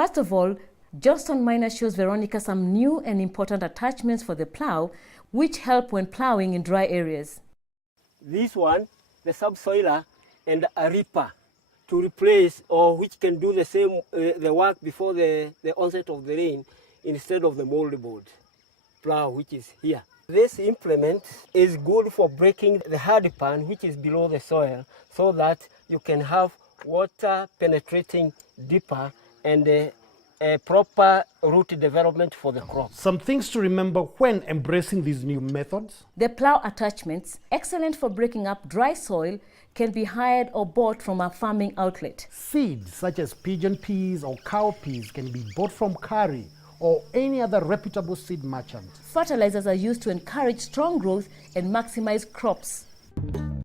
First of all, Johnston Miner shows Veronica some new and important attachments for the plough, which help when ploughing in dry areas. This one, the subsoiler and a reaper to replace, or which can do the same the work before the onset of the rain instead of the moldboard plough, which is here. This implement is good for breaking the hard pan, which is below the soil, so that you can have water penetrating deeper and a proper root development for the crop. Some things to remember when embracing these new methods. The plough attachments, excellent for breaking up dry soil, can be hired or bought from a farming outlet. Seeds such as pigeon peas or cowpeas can be bought from Kari or any other reputable seed merchant. Fertilizers are used to encourage strong growth and maximize crops.